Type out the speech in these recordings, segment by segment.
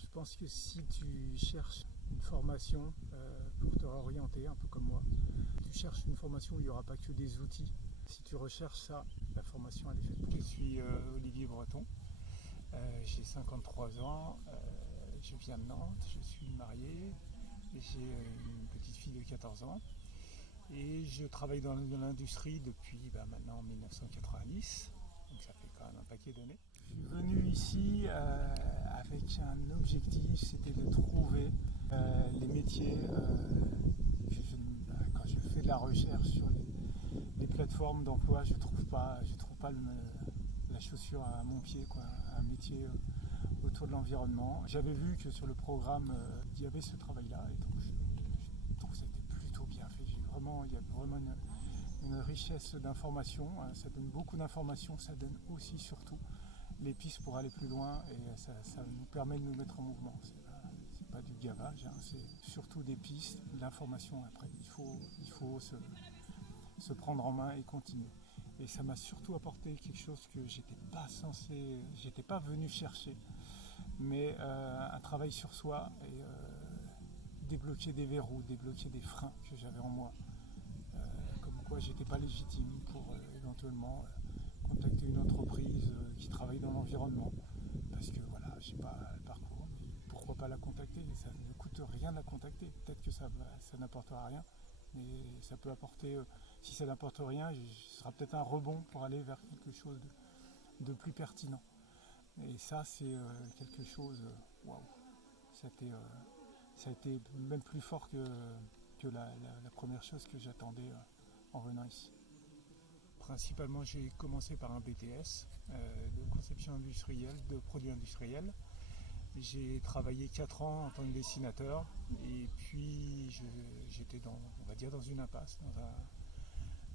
Je pense que si tu cherches une formation pour te réorienter, un peu comme moi, tu cherches une formation où il n'y aura pas que des outils. Si tu recherches ça, la formation elle est faite pour. Je suis Olivier Breton, j'ai 53 ans, je viens de Nantes, je suis marié, j'ai une petite fille de 14 ans et je travaille dans l'industrie depuis maintenant 1990. Donc ça fait quand même un paquet d'années. Je suis venu ici avec un objectif, c'était de trouver les métiers. Quand je fais de la recherche sur les plateformes d'emploi, je trouve pas la chaussure à mon pied, quoi, un métier autour de l'environnement. J'avais vu que sur le programme, il y avait ce travail-là, et donc je trouve que c'était plutôt bien fait. Il y a vraiment une richesse d'informations, ça donne beaucoup d'informations, ça donne aussi surtout les pistes pour aller plus loin et ça nous permet de nous mettre en mouvement. C'est pas du gavage, c'est surtout des pistes, de l'information après. Il faut se prendre en main et continuer. Et ça m'a surtout apporté quelque chose que j'étais pas venu chercher, mais un travail sur soi et débloquer des verrous, débloquer des freins que j'avais en moi. Comme quoi j'étais pas légitime pour éventuellement contacter une entreprise qui travaille dans l'environnement. Parce que voilà, j'ai pas le parcours, mais pourquoi pas la contacter? Ça ne coûte rien de la contacter. Peut-être que ça n'apportera rien, mais ça peut apporter, si ça n'apporte rien, ce sera peut-être un rebond pour aller vers quelque chose de plus pertinent. Et ça, c'est quelque chose, waouh, ça a été même plus fort que la première chose que j'attendais en venant ici. Principalement, j'ai commencé par un BTS de conception industrielle, de produits industriels. J'ai travaillé 4 ans en tant que dessinateur et puis j'étais dans une impasse,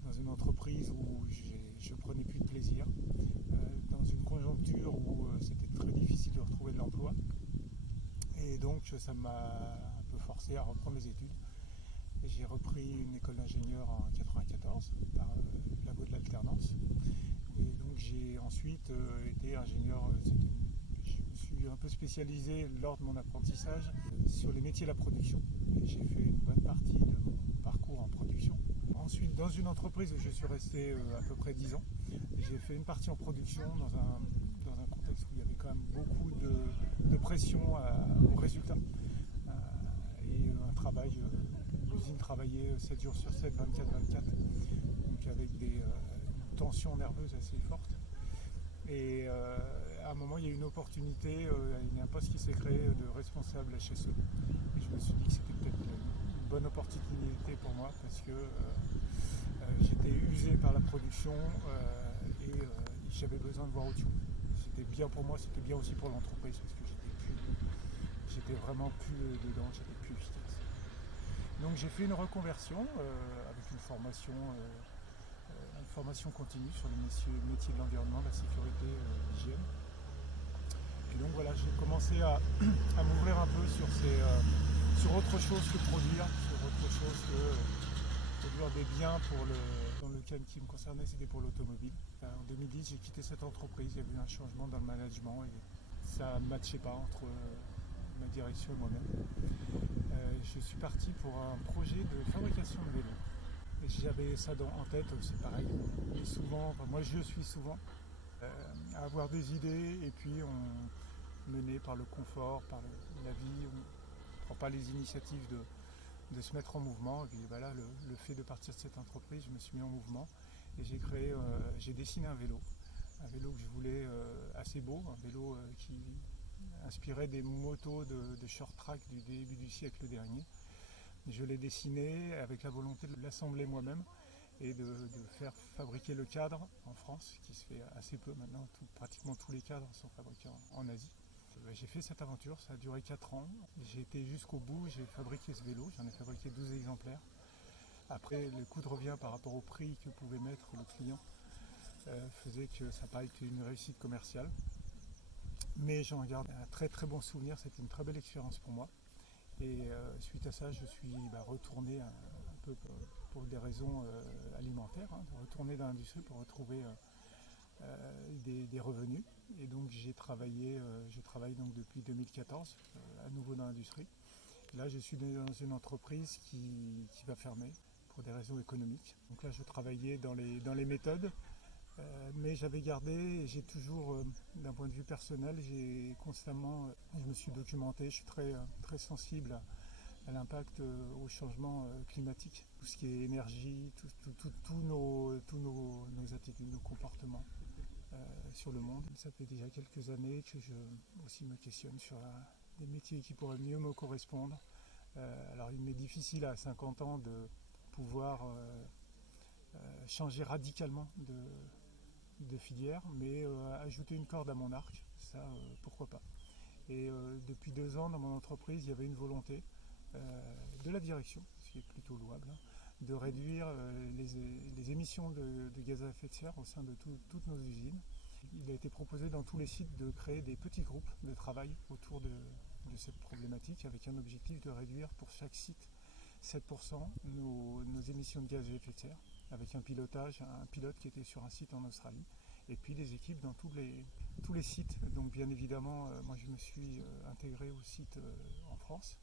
dans une entreprise où je prenais plus de plaisir, dans une conjoncture où c'était très difficile de retrouver de l'emploi. Et donc ça m'a un peu forcé à reprendre les études. Et j'ai repris une école d'ingénieur en 1994 par labo de l'alternance. Et donc j'ai ensuite été ingénieur. Je me suis un peu spécialisé lors de mon apprentissage sur les métiers de la production. Et j'ai fait une bonne partie de mon parcours en production. Ensuite, dans une entreprise où je suis resté à peu près 10 ans, j'ai fait une partie en production dans un contexte où il y avait quand même beaucoup de pression au résultat. Et un travail, l'usine travaillait 7 jours sur 7, 24-24, donc avec une tension nerveuse assez forte. Et à un moment, il y a eu une opportunité, il y a un poste qui s'est créé de responsable HSE. Et je me suis dit que c'était peut-être une bonne opportunité pour moi parce que j'étais usé par la production et j'avais besoin de voir autre chose. C'était bien pour moi, c'était bien aussi pour l'entreprise parce que j'étais vraiment plus dedans, j'étais plus efficace. Donc j'ai fait une reconversion avec une formation continue sur les métiers de l'environnement, de la sécurité, l'hygiène. Et donc voilà, j'ai commencé à m'ouvrir un peu sur autre chose que produire, sur autre chose que produire des biens dans le cas qui me concernait, c'était pour l'automobile. En 2010, j'ai quitté cette entreprise, il y avait eu un changement dans le management et ça ne matchait pas entre ma direction et moi-même. Je suis parti pour un projet de fabrication de vélos. Et j'avais ça en tête, c'est pareil. Et souvent, moi je suis souvent à avoir des idées et puis mené par le confort, par la vie, on ne prend pas les initiatives de se mettre en mouvement. Et puis voilà, le fait de partir de cette entreprise, je me suis mis en mouvement et j'ai dessiné un vélo que je voulais assez beau, un vélo qui inspirait des motos de short track du début du siècle dernier. Je l'ai dessiné avec la volonté de l'assembler moi-même et de faire fabriquer le cadre en France, qui se fait assez peu maintenant. Pratiquement tous les cadres sont fabriqués en Asie. J'ai fait cette aventure, ça a duré 4 ans. J'ai été jusqu'au bout, j'ai fabriqué ce vélo, j'en ai fabriqué 12 exemplaires. Après, le coût de revient par rapport au prix que pouvait mettre le client faisait que ça n'a pas été une réussite commerciale. Mais j'en garde un très très bon souvenir, c'était une très belle expérience pour moi. Et suite à ça, je suis retourné un peu pour des raisons alimentaires, de retourner dans l'industrie pour retrouver des revenus. Et donc je travaille donc depuis 2014, à nouveau dans l'industrie. Là, je suis dans une entreprise qui va fermer pour des raisons économiques. Donc là, je travaillais dans les méthodes, mais j'avais gardé, et j'ai toujours, d'un point de vue personnel, je me suis documenté, je suis très sensible à l'impact au changement climatique, tout ce qui est énergie, tous nos attitudes, nos comportements sur le monde. Ça fait déjà quelques années que je aussi me questionne sur des métiers qui pourraient mieux me correspondre. Alors il m'est difficile à 50 ans de pouvoir changer radicalement de filière, mais ajouter une corde à mon arc, ça pourquoi pas. Et depuis 2 ans dans mon entreprise, il y avait une volonté de la direction, ce qui est plutôt louable, de réduire les émissions de gaz à effet de serre au sein de toutes nos usines. Il a été proposé dans tous les sites de créer des petits groupes de travail autour de cette problématique, avec un objectif de réduire pour chaque site 7% nos émissions de gaz à effet de serre, avec un pilote qui était sur un site en Australie, et puis des équipes dans tous les sites. Donc bien évidemment, moi je me suis intégré au site en France,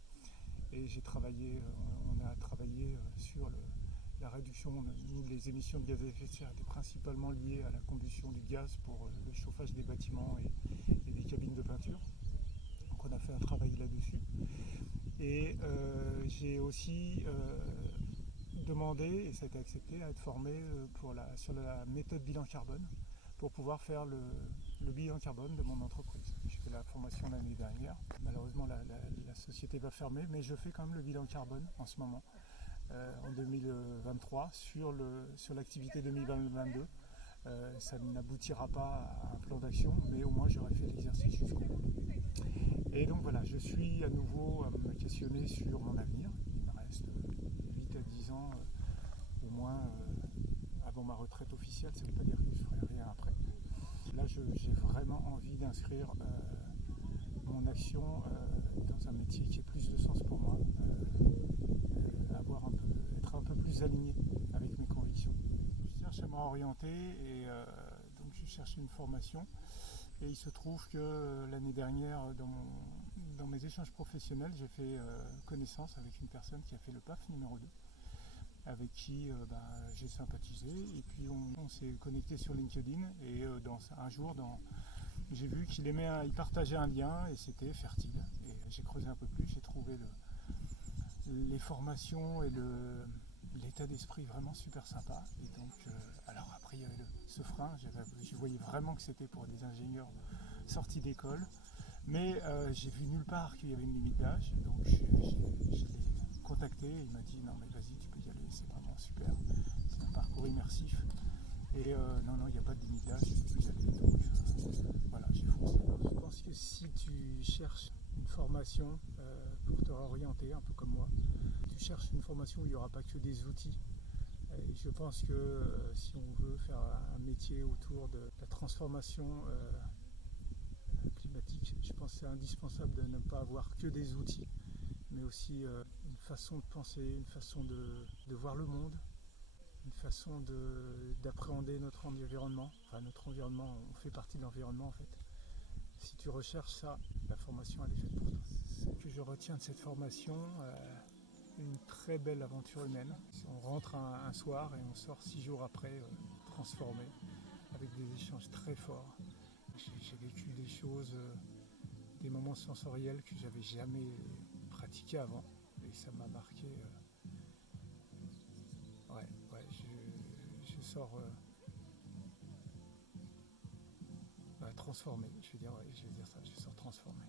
et on a travaillé sur la réduction. Les émissions de gaz à effet de serre étaient principalement liées à la combustion du gaz pour le chauffage des bâtiments et des cabines de peinture. Donc on a fait un travail là-dessus. Et j'ai aussi demandé, et ça a été accepté, à être formé sur la méthode bilan carbone pour pouvoir faire le bilan carbone de mon entreprise. J'ai fait la formation l'année dernière. Malheureusement, la société va fermer, mais je fais quand même le bilan carbone en ce moment, en 2023, sur l'activité 2022. Ça n'aboutira pas à un plan d'action, mais au moins j'aurai fait l'exercice jusqu'au bout. Et donc voilà, je suis à nouveau à me questionner sur mon avenir. Il me reste 8 à 10 ans au moins avant ma retraite officielle, ça ne veut pas dire que je ne ferai rien après. Là, j'ai vraiment envie d'inscrire mon action dans un métier qui ait plus de sens pour moi, être un peu plus aligné avec mes convictions. Je cherche à me réorienter et donc je cherche une formation. Et il se trouve que l'année dernière, dans mes échanges professionnels, j'ai fait connaissance avec une personne qui a fait le PAF numéro 2, avec qui j'ai sympathisé. Et puis on s'est connecté sur LinkedIn, et un jour, j'ai vu qu'il partageait un lien, et c'était Fertile. Et j'ai creusé un peu plus, j'ai trouvé les formations et l'état d'esprit vraiment super sympa. Et donc, alors après il y avait ce frein, je voyais vraiment que c'était pour des ingénieurs sortis d'école, mais j'ai vu nulle part qu'il y avait une limite d'âge. Donc je l'ai contacté, et il m'a dit non mais vas-y, tu peux y aller, c'est vraiment super, c'est un parcours immersif, et non il n'y a pas de limite d'âge, tu peux y aller. Donc voilà, j'ai foncé. Je pense que si tu cherches une formation pour te réorienter, un peu comme moi, tu cherches une formation où il n'y aura pas que des outils. Et je pense que si on veut faire un métier autour de la transformation climatique, je pense que c'est indispensable de ne pas avoir que des outils, mais aussi une façon de penser, une façon de voir le monde, une façon d'appréhender notre environnement. Enfin, notre environnement, on fait partie de l'environnement en fait. Si tu recherches ça, la formation elle est faite pour toi. Ce que je retiens de cette formation, une très belle aventure humaine. On rentre un soir et on sort 6 jours après transformé, avec des échanges très forts. J'ai vécu des choses, des moments sensoriels que j'avais jamais pratiqués avant, et ça m'a marqué. Je sors transformé. Je vais dire ça, je sors transformé.